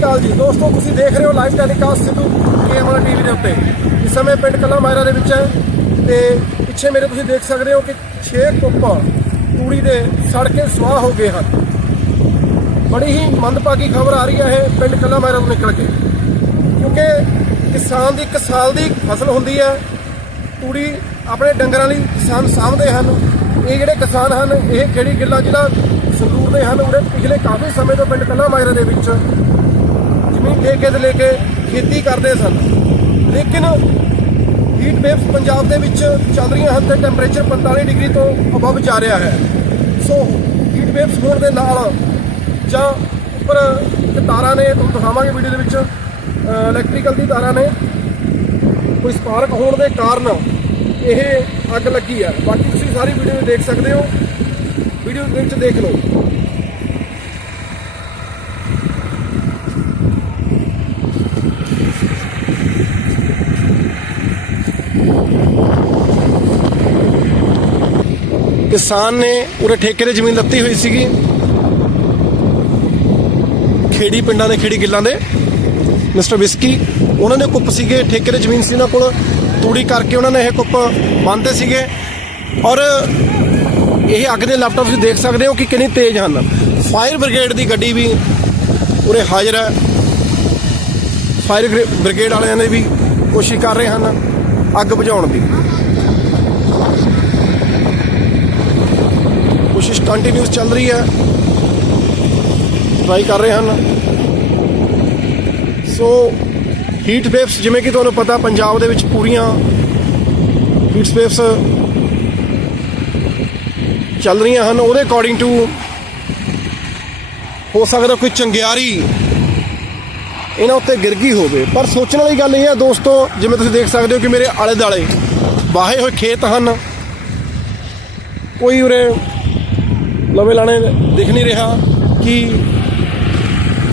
ਅਕਾਲ ਜੀ। ਦੋਸਤੋ, ਤੁਸੀਂ ਦੇਖ ਰਹੇ ਹੋ live telecast Sidhu KMR TV ਦੇ ਉੱਤੇ। ਇਸ ਸਮੇਂ ਪਿੰਡ ਕੱਲਾ ਮਾਇਰਾ ਦੇ ਵਿੱਚ ਹੈ ਤੇ ਪਿੱਛੇ ਮੇਰੇ ਤੁਸੀਂ ਦੇਖ ਸਕਦੇ ਹੋ ਕਿ 6 ਕੁੱਪ ਤੂੜੀ ਦੇ ਸੜ ਕੇ ਸਵਾਹ ਹੋ ਗਏ ਹਨ। ਬੜੀ ਹੀ ਮੰਦਭਾਗੀ ਖਬਰ ਆ ਰਹੀ ਹੈ ਇਹ ਪਿੰਡ ਕੱਲਾ ਮਾਇਰਾ ਤੋਂ ਨਿਕਲ ਕੇ। ਕਿਉਂਕਿ ਕਿਸਾਨ ਦੀ ਇੱਕ ਸਾਲ ਦੀ ਫਸਲ ਹੁੰਦੀ ਹੈ। ਤੂੜੀ ਆਪਣੇ ਡੰਗਰਾਂ ਲਈ ਕਿਸਾਨ ਸਾਂਭਦੇ ਹਨ। ਇਹ ਜਿਹੜੇ ਕਿਸਾਨ ਹਨ, ਇਹ ਖੇੜੀ ਗਿੱਲਾ ਜ਼ਿਲ੍ਹਾ ਸੰਗਰੂਰ ਦੇ ਹਨ? ਉਹਦੇ ਪਿਛਲੇ ਕਾਫੀ ਸਮੇਂ ਤੋਂ ਪਿੰਡ ਕੱਲਾ ਮਾਇਰਾ ਦੇ ਵਿੱਚ ਠੇਕੇ ਤੇ ਲੈ ਕੇ ਖੇਤੀ ਕਰਦੇ ਸਨ। ਲੇਕਿਨ ਹੀਟ ਵੇਵਸ ਪੰਜਾਬ ਦੇ ਵਿੱਚ ਚੱਲ ਰਹੀਆਂ ਹਨ ਤੇ ਟੈਂਪਰੇਚਰ 45 ਡਿਗਰੀ ਤੋਂ ਅਬਵ ਜਾ ਰਿਹਾ ਹੈ। ਸੋ ਹੀਟ ਵੇਵਸ ਹੋਣ ਦੇ ਨਾਲ ਜਾਂ ਉੱਪਰ ਤਾਰਾਂ ਨੇ, ਤੁਹਾਨੂੰ ਦਿਖਾਵਾਂਗੇ ਵੀਡੀਓ ਦੇ ਵਿੱਚ ਇਲੈਕਟ੍ਰੀਕਲ ਦੀ ਤਾਰਾਂ ਨੇ। ਕੋਈ ਸਪਾਰਕ ਹੋਣ ਦੇ ਕਾਰਨ ਇਹ ਅੱਗ ਲੱਗੀ ਹੈ। ਬਾਕੀ ਤੁਸੀਂ ਸਾਰੀ ਵੀਡੀਓ ਵਿੱਚ ਦੇਖ ਸਕਦੇ ਹੋ। ਵੀਡੀਓ ਦੇ ਵਿੱਚ ਦੇਖ ਲਓ। ਕਿਸਾਨ ਨੇ ਉਰੇ ਠੇਕੇ ਤੇ ਜ਼ਮੀਨ ਲੱਤੀ ਹੋਈ ਸੀਗੀ। ਖੇੜੀ ਪਿੰਡਾਂ ਦੇ, ਖੇੜੀ ਗਿੱਲਾਂ ਦੇ। ਮਿਸਟਰ ਵਿਸਕੀ, ਉਹਨਾਂ ਨੇ ਕੁੱਪ ਸੀਗੇ, ਠੇਕੇ ਤੇ ਜ਼ਮੀਨ ਸੀ ਉਹਨਾਂ ਕੋਲ। ਤੂੜੀ ਕਰਕੇ ਉਹਨਾਂ ਨੇ ਇਹ ਕੁੱਪ ਬੰਨਦੇ ਸੀਗੇ। ਔਰ ਇਹ ਅੱਗ ਦੇ ਲੈਪਟਾਪ ਤੁਸੀਂ ਦੇਖ ਸਕਦੇ ਹੋ ਕਿ ਕਿੰਨੀ ਤੇਜ਼ ਹਨ। ਫਾਇਰ ਬ੍ਰਿਗੇਡ ਦੀ ਗੱਡੀ ਵੀ ਉਰੇ ਹਾਜ਼ਰ ਹੈ। ਫਾਇਰ ਬ੍ਰਿਗੇਡ ਵਾਲਿਆਂ ਨੇ ਵੀ ਕੋਸ਼ਿਸ਼ ਕਰ ਰਹੇ ਹਨ। ਅੱਗ ਬੁਝਾਉਣ ਦੀ। ਕੋਸ਼ਿਸ਼ ਕੰਟੀਨਿਊਸ ਚੱਲ ਰਹੀ ਹੈ। ਟਰਾਈ ਕਰ ਰਹੇ ਹਨ। ਸੋ ਹੀਟ ਵੇਵਸ ਜਿਵੇਂ ਕਿ ਤੁਹਾਨੂੰ ਪਤਾ, ਪੰਜਾਬ ਦੇ ਵਿੱਚ ਪੂਰੀਆਂ ਹੀਟ ਵੇਵਸ ਚੱਲ ਰਹੀਆਂ ਹਨ। ਉਹਦੇ ਅਕੋਰਡਿੰਗ ਟੂ ਹੋ ਸਕਦਾ ਕੋਈ ਚੰਗਿਆਰੀ ਇਹਨਾਂ ਉੱਤੇ ਗਿਰ ਗਈ ਹੋਵੇ। ਪਰ ਸੋਚਣ ਵਾਲੀ ਗੱਲ ਇਹ ਹੈ ਦੋਸਤੋ, ਜਿਵੇਂ ਤੁਸੀਂ ਦੇਖ ਸਕਦੇ ਹੋ ਕਿ ਮੇਰੇ ਆਲੇ ਦਾਲੇ ਵਾਹੇ ਹੋਏ ਖੇਤ ਹਨ। ਕੋਈ ਉਰੇ ਲਵੇ ਲਾਣੇ ਦਿਖ ਨਹੀਂ ਰਿਹਾ ਕਿ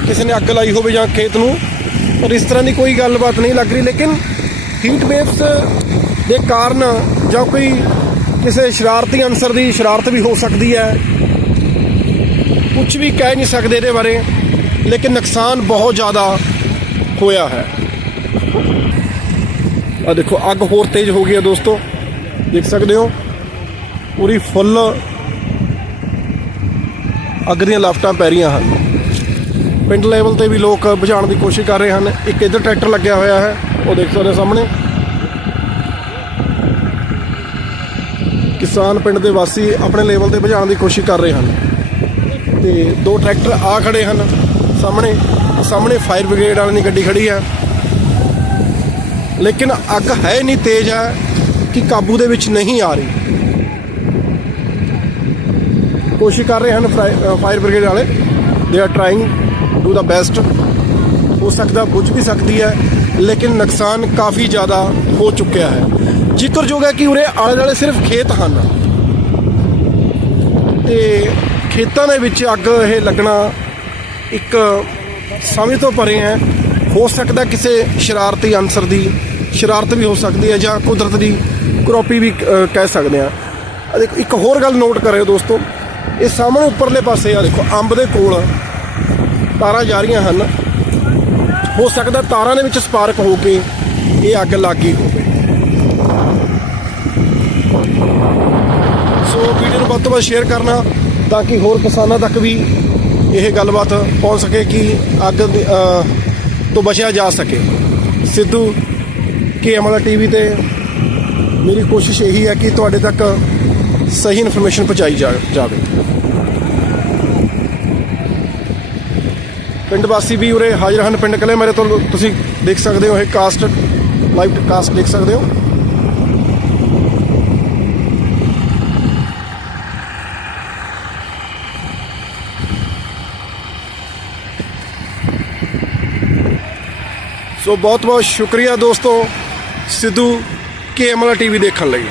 ਕਿਸੇ ਨੇ ਅੱਗ ਲਾਈ ਹੋਵੇ ਜਾਂ ਖੇਤ ਨੂੰ। ਪਰ ਇਸ ਤਰ੍ਹਾਂ ਦੀ ਕੋਈ ਗੱਲਬਾਤ ਨਹੀਂ ਲੱਗ ਰਹੀ, ਲੇਕਿਨ ਹੀਟ ਵੇਵਸ ਦੇ ਕਾਰਨ ਜਾਂ ਕੋਈ ਕਿਸੇ ਸ਼ਰਾਰਤੀ ਅਨਸਰ ਦੀ ਸ਼ਰਾਰਤ ਵੀ ਹੋ ਸਕਦੀ ਹੈ। ਕੁਝ ਵੀ ਕਹਿ ਨਹੀਂ ਸਕਦੇ ਇਹਦੇ ਬਾਰੇ, ਲੇਕਿਨ ਨੁਕਸਾਨ ਬਹੁਤ ਜ਼ਿਆਦਾ ਹੋਇਆ ਹੈ। ਆ ਦੇਖੋ, ਅੱਗ ਹੋਰ ਤੇਜ਼ ਹੋ ਗਈ ਹੈ ਦੋਸਤੋ। ਦੇਖ ਸਕਦੇ ਹੋ, ਪੂਰੀ ਫੁੱਲ ਅੱਗ ਦੀਆਂ ਲਾਫਟਾਂ ਪੈ ਰਹੀਆਂ ਹਨ। ਪਿੰਡ ਲੈਵਲ ਤੇ ਵੀ ਲੋਕ ਬੁਝਾਉਣ ਦੀ ਕੋਸ਼ਿਸ਼ ਕਰ ਰਹੇ ਹਨ। ਇੱਕ ਇੱਧਰ ਟਰੈਕਟਰ ਲੱਗਿਆ ਹੋਇਆ ਹੈ, ਉਹ ਦੇਖ ਸਕਦੇ ਹੋ ਸਾਹਮਣੇ। ਕਿਸਾਨ ਪਿੰਡ ਦੇ ਵਾਸੀ ਆਪਣੇ ਲੈਵਲ ਤੇ ਬੁਝਾਉਣ ਦੀ ਕੋਸ਼ਿਸ਼ ਕਰ ਰਹੇ ਹਨ। ਤੇ ਦੋ ਟਰੈਕਟਰ ਆ ਖੜੇ ਹਨ ਸਾਹਮਣੇ। ਸਾਹਮਣੇ ਫਾਇਰ ਬ੍ਰਿਗੇਡ ਵਾਲਿਆਂ ਦੀ ਗੱਡੀ ਖੜੀ ਹੈ ਲੇਕਿਨ ਅੱਗ ਹੈ ਨਹੀਂ ਤੇਜ਼ ਹੈ ਕਿ ਕਾਬੂ ਦੇ ਵਿੱਚ ਨਹੀਂ ਆ ਰਹੀ। ਕੋਸ਼ਿਸ਼ ਕਰ ਰਹੇ ਹਨ ਫਾਇਰ ਬ੍ਰਿਗੇਡ ਵਾਲੇ। They are trying do the best ਹੋ ਸਕਦਾ ਬੁਝ ਵੀ ਸਕਦੀ ਹੈ, ਲੇਕਿਨ ਨੁਕਸਾਨ ਕਾਫੀ ਜ਼ਿਆਦਾ ਹੋ ਚੁੱਕਿਆ ਹੈ। ਜ਼ਿਕਰਯੋਗ ਹੈ ਕਿ ਉਰੇ ਆਲੇ ਦੁਆਲੇ ਸਿਰਫ ਖੇਤ ਹਨ। ਤੇ ਖੇਤਾਂ ਦੇ ਵਿੱਚ ਅੱਗ ਇਹ ਲੱਗਣਾ ਇੱਕ ਸਮਝ ਤੋਂ ਪਰੇ ਹੈ। ਹੋ ਸਕਦਾ ਕਿਸੇ ਸ਼ਰਾਰਤੀ ਅਨਸਰ ਦੀ ਸ਼ਰਾਰਤ ਵੀ ਹੋ ਸਕਦੀ ਹੈ ਜਾਂ ਕੁਦਰਤ ਦੀ ਕਰੋਪੀ ਵੀ ਅਹ, ਕਹਿ ਸਕਦੇ ਆ ਆ ਦੇਖੋ ਇੱਕ ਹੋਰ ਗੱਲ ਨੋਟ ਕਰਿਓ ਦੋਸਤੋ। ਇਹ ਸਾਹਮਣੇ ਉੱਪਰਲੇ ਪਾਸੇ ਆ ਦੇਖੋ ਅੰਬ ਦੇ ਕੋਲ ਤਾਰਾਂ ਜਾ ਰਹੀਆਂ ਹਨ। ਹੋ ਸਕਦਾ ਤਾਰਾਂ ਦੇ ਵਿੱਚ ਸਪਾਰਕ ਹੋ ਕੇ ਇਹ ਅੱਗ ਲੱਗ ਗਈ ਹੋਵੇ। ਸੋ ਵੀਡੀਓ ਨੂੰ ਵੱਧ ਤੋਂ ਵੱਧ ਸ਼ੇਅਰ ਕਰਨਾ ਤਾਂ ਕਿ ਹੋਰ ਕਿਸਾਨਾਂ ਤੱਕ ਵੀ ਇਹ ਗੱਲਬਾਤ ਪਹੁੰਚ ਸਕੇ ਕਿ ਅੱਗ ਤੋਂ ਬਚਿਆ ਜਾ ਸਕੇ। ਸਿੱਧੂ ਕੇ ਅਮਲਾ ਟੀਵੀ ਤੇ ਮੇਰੀ ਕੋਸ਼ਿਸ਼ ਇਹੀ ਹੈ ਕਿ ਤੁਹਾਡੇ ਤੱਕ ਸਹੀ ਇਨਫੋਰਮੇਸ਼ਨ ਪਹੁੰਚਾਈ ਜਾ- ਜਾਵੇ। ਪਿੰਡ ਵਾਸੀ ਵੀ ਉਰੇ ਹਾਜ਼ਰ ਹਨ। ਪਿੰਡ ਕਲੇ ਮੇਰੇ ਤੋਂ ਤੁਸੀਂ ਦੇਖ ਸਕਦੇ ਹੋ, ਇਹ ਕਾਸਟ ਲਾਈਵ ਕਾਸਟ ਦੇਖ ਸਕਦੇ ਹੋ। ਸੋ ਬਹੁਤ ਬਹੁਤ ਸ਼ੁਕਰੀਆ ਦੋਸਤੋ ਸਿੱਧੂ ਕੇ ਅਮਲਾ ਟੀਵੀ ਦੇਖਣ ਲਈ।